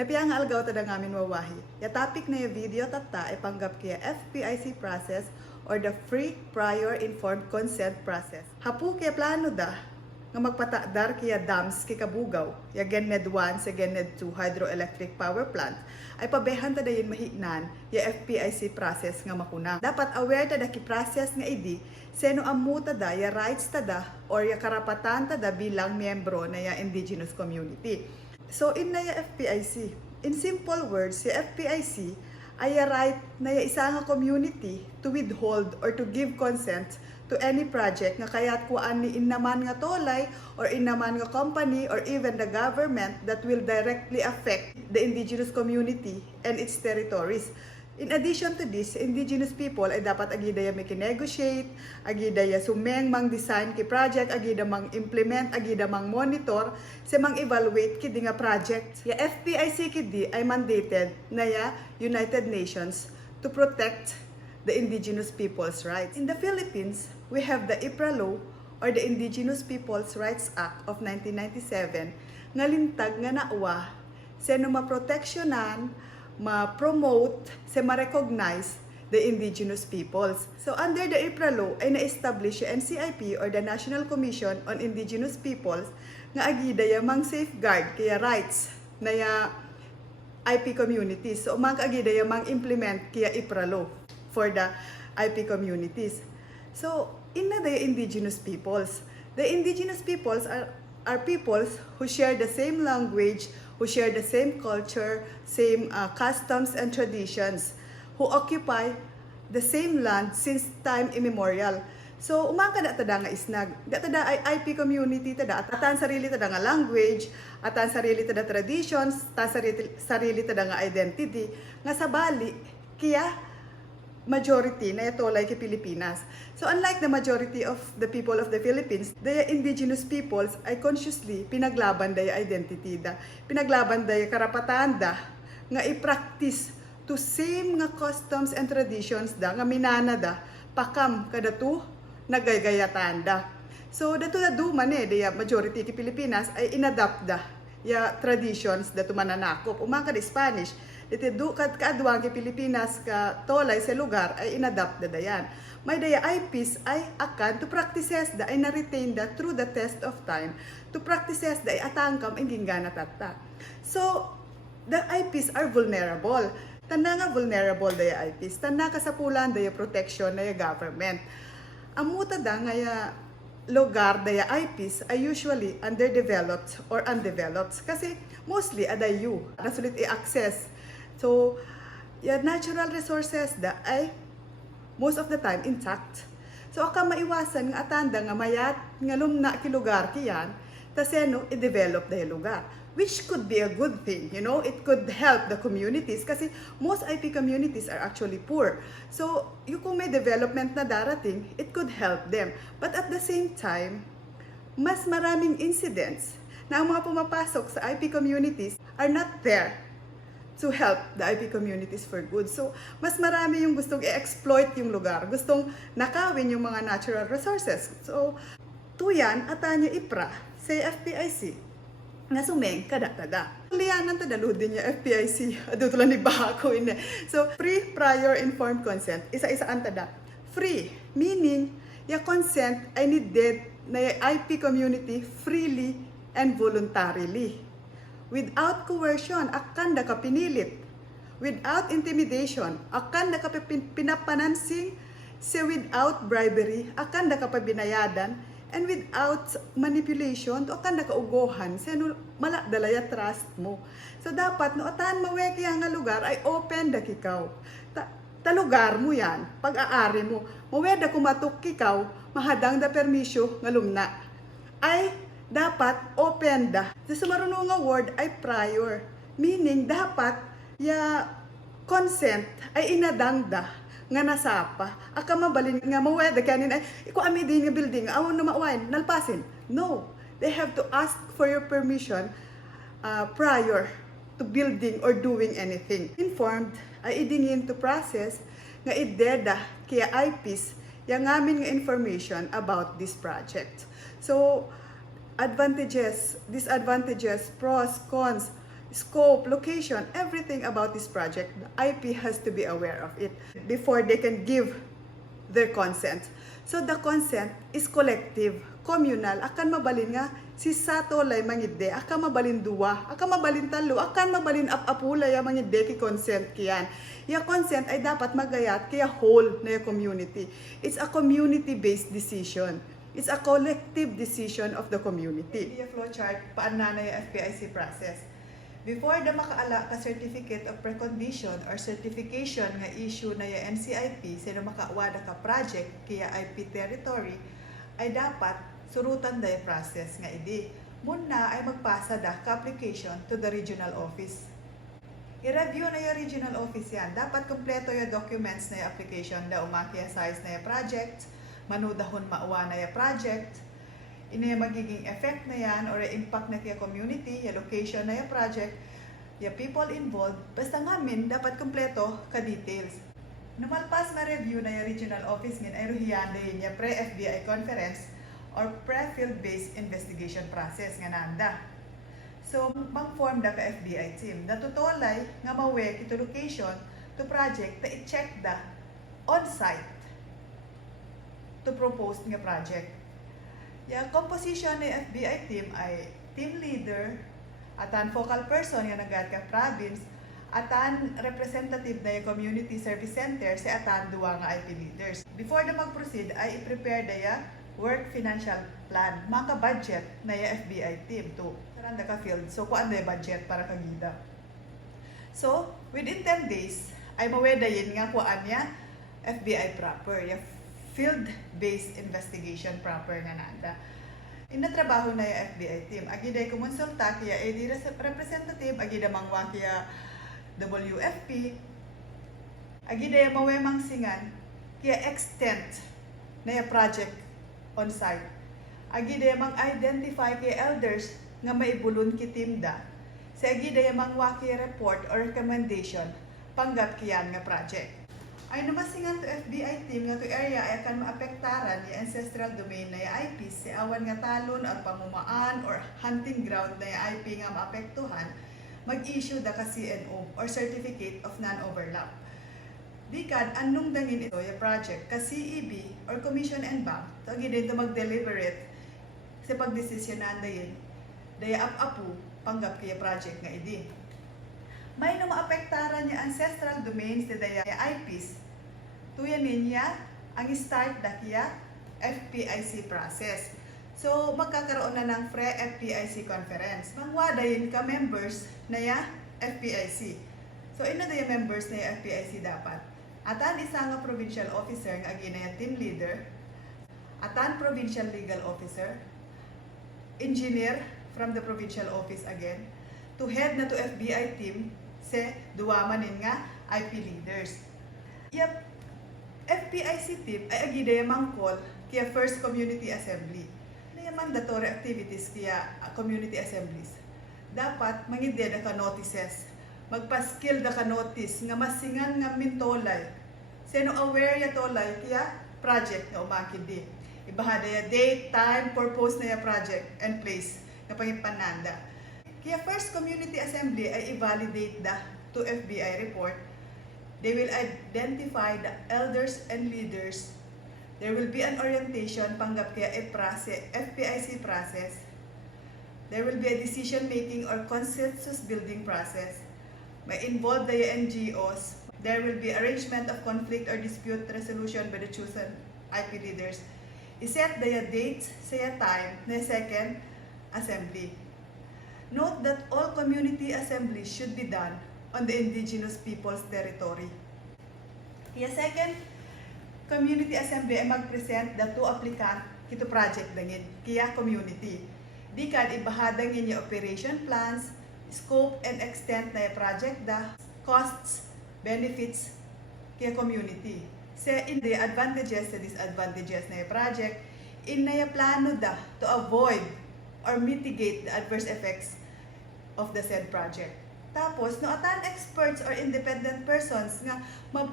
Napiyang algaw tada ngamin wawahi. Ya topic na yung video tata ay panggap kaya FPIC process or the Free Prior Informed Consent process. Hapu kaya plano da nga magpatadar kaya dams kay Kabugao, ya Genmed 1 sa Genmed 2 hydroelectric power plant, ay pabehan tada yun mahignan ya FPIC process nga makuna. Dapat aware tada ki process nga idi, seno amu tada ya rights tada or ya karapatan tada bilang miyembro na ya indigenous community. So in na ya FPIC, in simple words, ya FPIC ay a right na ya isa nga community to withhold or to give consent to any project nga kaya't kuan ni inaman nga tolay or inaman nga company or even the government that will directly affect the indigenous community and its territories. In addition to this, indigenous people ay dapat agidaya maki-negotiate, agidaya sumeng mang design ki project, agida mang implement, agida mang monitor, sa mang evaluate kidi nga project. Ya FPIC kidi ay mandated na ya United Nations to protect the indigenous people's rights. In the Philippines, we have the IPRA law or the Indigenous Peoples Rights Act of 1997 nga lintag nga nawa seno maproteksyonan, ma-promote, sa ma-recognize the indigenous peoples. So under the IPRA law ay na-establish yung NCIP or the National Commission on Indigenous Peoples nga agida ya mang safeguard kaya rights na ya IP communities. So mang agida ya mang implement kaya IPRA law for the IP communities. So in na the indigenous peoples. The indigenous peoples are peoples who share the same language, who share the same culture, same customs and traditions, who occupy the same land since time immemorial. So, umangka na tada nga isnag. Tada ay IP community tada. Atan sarili tada nga language, atan sarili tada traditions, atan sarili tada nga identity. Nga sa bali, kaya majority na itolay kay Pilipinas. So unlike the majority of the people of the Philippines, the indigenous peoples ay consciously pinaglaban da identity da. Pinaglaban da karapatan da nga i-practice to same nga customs and traditions da nga minana da pakam kada tu nagagayatan da. So dato na duman da majority kay Pilipinas ay inadapt da ya traditions da tumananakop. Umangka da Spanish iti kaadwang kay Pilipinas ka tolay sa lugar ay inadapt da dayan. May daya IPs ay akan to practices da ay na-retain da through the test of time, to practices da ay atangkam inging gana tatta. So the IPs are vulnerable. Tanda nga vulnerable daya IPs. Tanda kasapulan daya protection na government. Amuta da nga lugar daya IPs ay usually underdeveloped or undeveloped kasi mostly adayu nasulit i-access. So, yung natural resources da ay most of the time intact. So, aka maiwasan nga atanda nga mayat nga lumna ki lugar kiyan taseno i-develop da yung lugar. Which could be a good thing, you know, it could help the communities kasi most IP communities are actually poor. So, yung kung may development na darating, it could help them. But at the same time, mas maraming incidents na ang mga pumapasok sa IP communities are not there to help the IP communities for good. So, mas marami yung gustong i-exploit yung lugar, gustong nakawin yung mga natural resources. So, tuyan atanya IPRA sa FPIC nga sumeng kada-tada. Lianan tadaludin niya FPIC, adutulan ni Bako ina. So, free prior informed consent, isa-isaan tada. Free, meaning, yung consent ay needed na yung IP community freely and voluntarily. Without coercion, akan da ka pinilit. Without intimidation, akan da ka pinapanansing. So without bribery, akan da ka pabinayadan. And without manipulation, akan da ka ugohan. Sino malakdalaya trust mo. So dapat, no atan maweki ang lugar ay open da kikaw. Ta lugar mo yan, pag-aari mo. Maweda kumatok kikaw, mahadang da permisyo nga lumna. Ay dapat open da. Sa marunong nga word ay prior. Meaning, dapat ya consent ay inadang da nga nasapa. Aka mabalin nga maweda kanin ay iko ami din nga building, awon na maawain, nalpasin. No. They have to ask for your permission prior to building or doing anything. Informed ay idingin to process nga ideda kaya IPs yang amin nga information about this project. So, advantages, disadvantages, pros, cons, scope, location, everything about this project, the IP has to be aware of it before they can give their consent. So the consent is collective, communal. Akan mabalin nga si Sato lay mangidde, akan mabalin duwa, akan mabalin talo, akan mabalin apapula ya mangidde ki consent kiyan. Ya consent ay dapat magayat kaya whole na ya community. It's a community-based decision. It's a collective decision of the community. Yung flowchart, paano na yung FPIC process. Before da makaala ka certificate of precondition or certification nga issue na yung NCIP, sino makawada ka project kaya IP territory, ay dapat surutan da yung process nga idi. Muna ay magpasa da ka application to the regional office. I-review na yung regional office yan. Dapat kompleto yung documents na yung application da umakiya size na yung project, manudahon maawa na yung project, ina yung magiging effect na yan or impact na kaya community, yung location na yung project, yung people involved, basta ngamin dapat kompleto ka-details. Numalpas ma-review na yung regional office ngin ay ruhiyan na yun yung pre-FBI conference or pre-field-based investigation process nga nanda. So, mag-form da ka-FBI team. Natutolay nga mawe ito location to project na i-check da on-site to propose nga project. Yung composition ng FBI team ay team leader, atan focal person yung nagad ka province, atan representative na yung community service center, si atan duwa nga IP leaders. Before na mag-proceed ay i-prepare na yung work financial plan, maka budget na yung FBI team to saranda ka field. So kuan na yung budget para kagida. So within 10 days ay mawedayin nga kuan niya FBI proper, yung field-based investigation proper nga nanda. Inatrabaho na yung FBI team. Agiday kumonsulta kaya AD representative, agiday mangwa kaya WFP, agiday mawemang singan kaya extent na yung project on site. Agiday mang-identify kaya elders nga maibulon ki team da. Sa agiday mangwa kaya report or recommendation panggap kiyan nga project. Ay namasingan to FBI team nga to area ay akan maapektaran yung ancestral domain na yung IP sa awan nga talon or pamumaan or hunting ground na yung IP nga maapektuhan, mag-issue da ka CNO or Certificate of Non-Overlap. Dikan, anong dangin ito yung project ka CEB or Commission and Bank, tagi din to mag-deliberate sa pagdesisyonan da yun, daya apu panggap kaya project nga idi. May no maapektaran yung ancestral domains na daya IPs, tuyan niya ang start da kaya FPIC process. So, magkakaroon na ng pre-FPIC conference. Mangwadayin ka members na ya FPIC. So, ino da yung members na ya FPIC dapat? Atan isa nga provincial officer nga agi na team leader, atan provincial legal officer, engineer from the provincial office again, to head na to FBI team se duwamanin nga IP leaders. Yep, FPIC team ay agida yung call kaya First Community Assembly. Na yung mandatory activities kaya community assemblies. Dapat mangidya na ka notices, magpa-skill na ka notice nga masingan nga mintolay. Sino aware ya tolay kaya project na umakid di. Ibahada ya date, time, purpose na ya project and place na pangipananda. Kaya First Community Assembly ay i-validate da to FBI report. They will identify the elders and leaders. There will be an orientation panggap kaya FPIC process. There will be a decision-making or consensus building process. May involve the NGOs. There will be arrangement of conflict or dispute resolution by the chosen IP leaders. I-set the dates sa time na second assembly. Note that all community assemblies should be done on the Indigenous Peoples territory. Kaya second community assembly ay mag-present the two applicant kito project dangin, kaya community. Di kan ibahadangin yung operation plans, scope and extent na yung project da, costs, benefits kaya community. Sa in the advantages and disadvantages na yung project, in na yung plano da to avoid or mitigate the adverse effects of the said project. Tapos, no atan experts or independent persons nga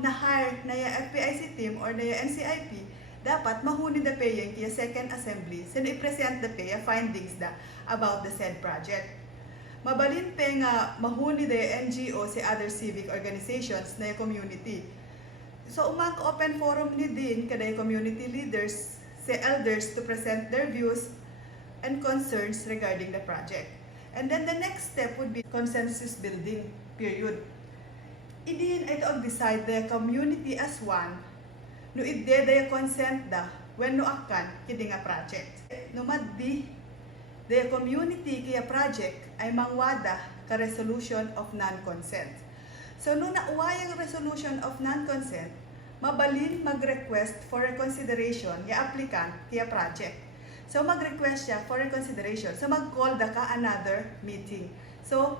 na-hire na yung FPIC team or na yung NCIP, dapat mahuni da payang kaya second assembly sino i-present da paya findings da about the said project. mabalin pe nga mahuni de NGO si other civic organizations na community. So umang open forum ni din kada community leaders, si elders to present their views and concerns regarding the project. And then the next step would be consensus building period. Idin ay to decide the community as one no idde the consent da when no akan kidi nga project. No maddi the community kaya project ay mangwada ka resolution of non-consent. So no nauway ang resolution of non-consent, mabalin mag-request for reconsideration ya applicant kaya project. So mag-request siya for reconsideration. So mag-call da ka another meeting. So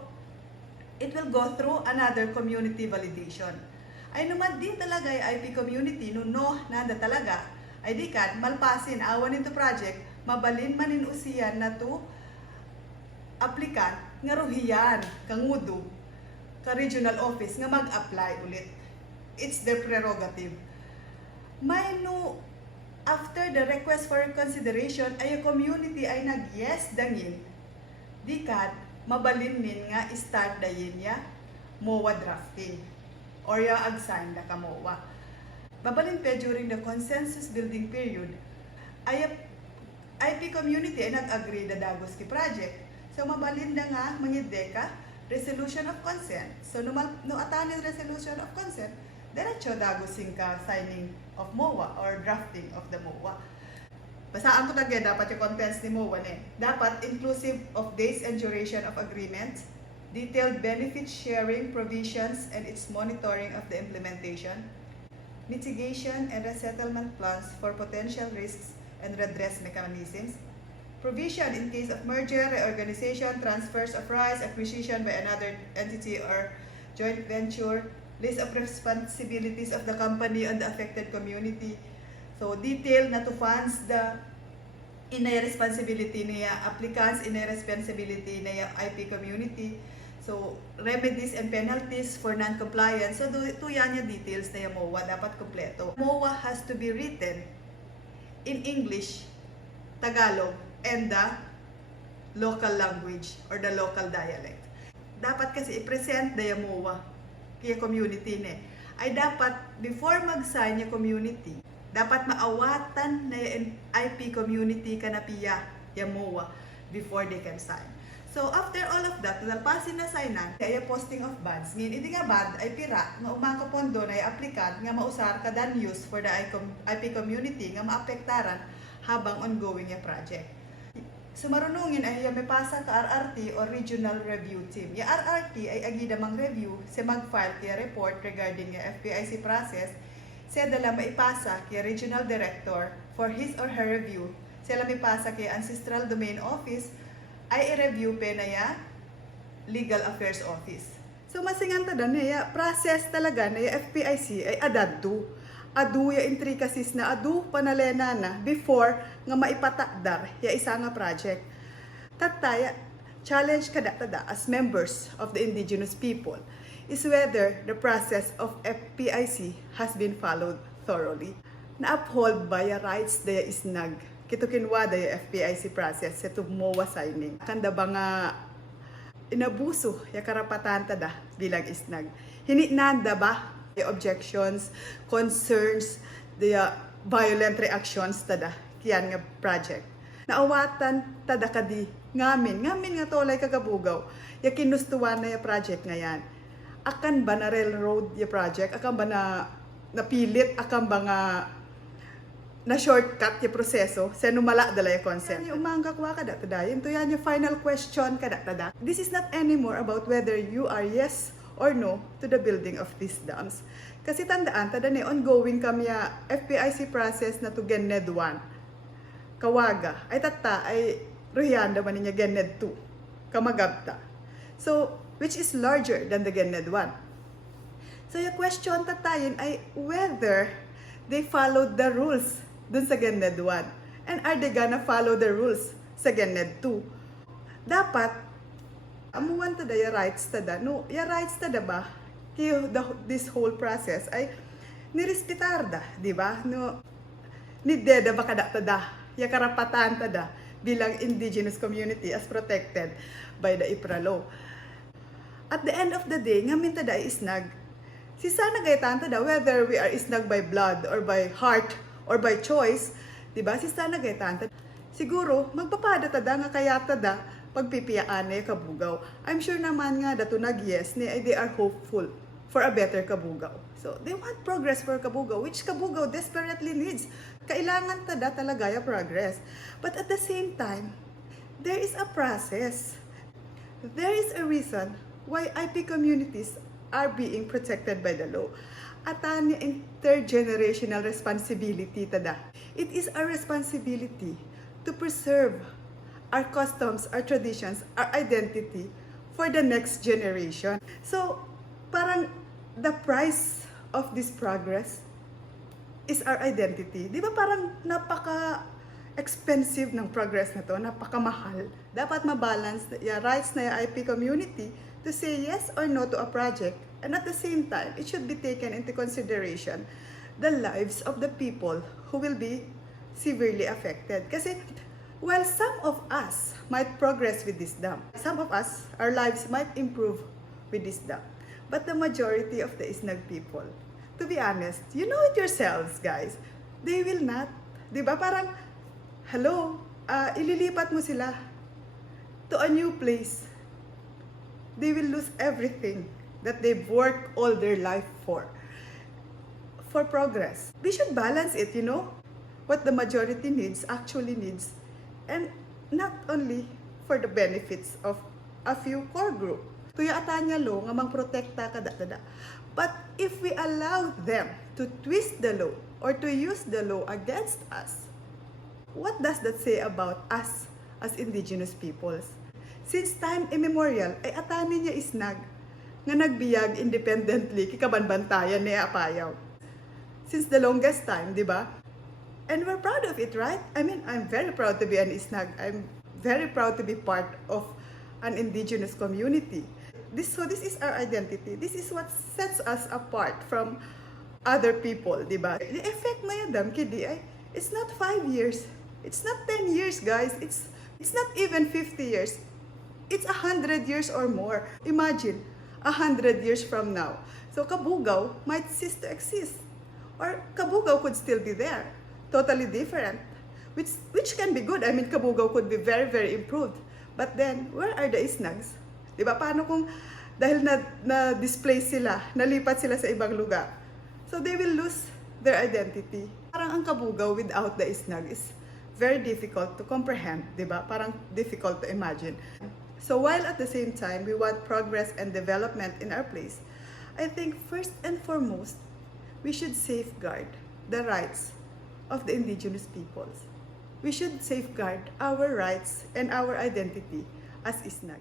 it will go through another community validation. Ay naman din talaga ay IP community no nanda talaga ay di kan malpasin awan into project mabalin manin usiyan na to applicant nga ruhiyan kangudo ka regional office nga mag-apply ulit. It's their prerogative. May no after the request for consideration ay community ay nag-yes dangin di kan mabalin min nga start dayin ya MOA drafting or ya ag-sign da ka MOA. Babalin pe during the consensus building period ay IP community ay nag-agree da dagos ki project. So mabalin da nga mangide ka resolution of consent. So no atanin resolution of consent, diretso dagosing ka signing of MOA or drafting of the MOA. Basaan ko tagay dapat yung contents ni MOA ne. Dapat inclusive of dates and duration of agreement, detailed benefit sharing provisions and its monitoring of the implementation, mitigation and resettlement plans for potential risks and redress mechanisms, provision in case of merger, reorganization, transfers of rights, acquisition by another entity or joint venture, list of responsibilities of the company on the affected community. So detail na to funds the inay responsibility niya applicants, inay responsibility niya IP community. So remedies and penalties for non-compliance. So ito yan yung details na yung MOA dapat kompleto. MOA has to be written in English, Tagalog, and the local language or the local dialect. Dapat kasi i-present na yung MOA kaya community ne. Ay dapat before mag-sign yung community, dapat maawatan na yung IP community kanapiya yung MOA before they can sign. So after all of that, nalpasin na signan, kaya posting of bonds. Ngayon, hindi nga band ay IPRA nga umangka pondo na yung applicant nga mausar ka dan use for the IP community nga maapektaran habang ongoing yung project. So marunungin ay may pasa ka RRT or Regional Review Team. Yung RRT ay agida mang review sa mag-file kaya report regarding yung FPIC process. Siya dala maipasa kay Regional Director for his or her review. Sila maipasa kay Ancestral Domain Office ay i-review pe na ya Legal Affairs Office. So masingan ta dan ya process talaga na ya FPIC ay adadto. Adu ya intricacies na adu panalena na before nga maipatakdar ya isa nga project. Tataya challenge kada tada as members of the Indigenous people is whether the process of FPIC has been followed thoroughly. Na-uphold by the rights daya isnag. Kito kinwa daya FPIC process sa MOA signing. Kanda ba nga inabuso ya karapatan tada bilang isnag. Hininanda ba the objections, concerns, the violent reactions tada kiyan nga project. Naawatan tada kadi ngamin nga tolay ka Kabugao. Ya kinustuan na ya project ngayan. Akan ba na railroad ya project? Akan ba na napilit? Akan ba nga na shortcut ya proseso? Sa numala dala ya consent. Yung umangga kwa kada tada. Ito yan yung final question kada tada. This is not anymore about whether you are yes or no to the building of these dams. Kasi tandaan, tada na ongoing kami ya FPIC process na to Gened 1. Kawaga. Ay tata, ay ruhiyan naman niya Gened 2. Kamagabta. So, which is larger than the Gened 1. So, yung question tatayin ay whether they followed the rules dun sa Gened 1. And are they gonna follow the rules sa Gened 2? Dapat, amuan tada yung rights tada. No, yung rights tada ba? This whole process ay nirespetar da, di ba? No, nideda ba kada tada? Yung karapatan tada bilang indigenous community as protected by the IPRA law. At the end of the day, ngamin tada isnag, si sana gaytan tada, whether we are isnag by blood or by heart or by choice, diba? Si sana gaytan tada, siguro magpapada tada nga kaya tada pagpipiyaan na Kabugao. I'm sure naman nga datunag yes, they are hopeful for a better Kabugao. So, they want progress for Kabugao, which Kabugao desperately needs. Kailangan tada talaga yung progress. But at the same time, there is a process. There is a reason why IP communities are being protected by the law. At ang intergenerational responsibility tada. It is our responsibility to preserve our customs, our traditions, our identity for the next generation. So, parang the price of this progress is our identity. Di ba parang napaka-expensive ng progress na to, napaka-mahal. Dapat mabalance yung rights na yung IP community to say yes or no to a project, and at the same time, it should be taken into consideration the lives of the people who will be severely affected. Kasi while some of us might progress with this dam, some of us, our lives might improve with this dam. But the majority of the Isnag people, to be honest, you know it yourselves, guys, they will not. Diba? Parang, hello, ililipat mo sila to a new place. They will lose everything that they've worked all their life for progress. We should balance it, you know? What the majority needs, actually needs. And not only for the benefits of a few core group. Tuya atanya lo nga mangprotekta kada. But if we allow them to twist the law or to use the law against us, what does that say about us as indigenous peoples? Since time immemorial, ay atani niya isnag nga nagbiyag independently kikabanbantayan ni APAYAO. Since the longest time, di ba? And we're proud of it, right? I mean, I'm very proud to be an Isnag. I'm very proud to be part of an indigenous community. So this is our identity. This is what sets us apart from other people, di ba? The effect na yan, dam, kidi, ay, it's not 5 years. It's not 10 years, guys. It's not even 50 years. It's 100 years or more. Imagine, 100 years from now. So Kabugao might cease to exist. Or Kabugao could still be there. Totally different, which can be good. I mean, Kabugao could be very, very improved. But then, where are the Isnags? Diba? Paano kung dahil na-displace sila, nalipat sila sa ibang lugar? So, they will lose their identity. Parang ang Kabugao without the Isnag is very difficult to comprehend, diba? Parang difficult to imagine. So, while at the same time, we want progress and development in our place, I think first and foremost, we should safeguard the rights of the indigenous peoples. We should safeguard our rights and our identity as Isnag.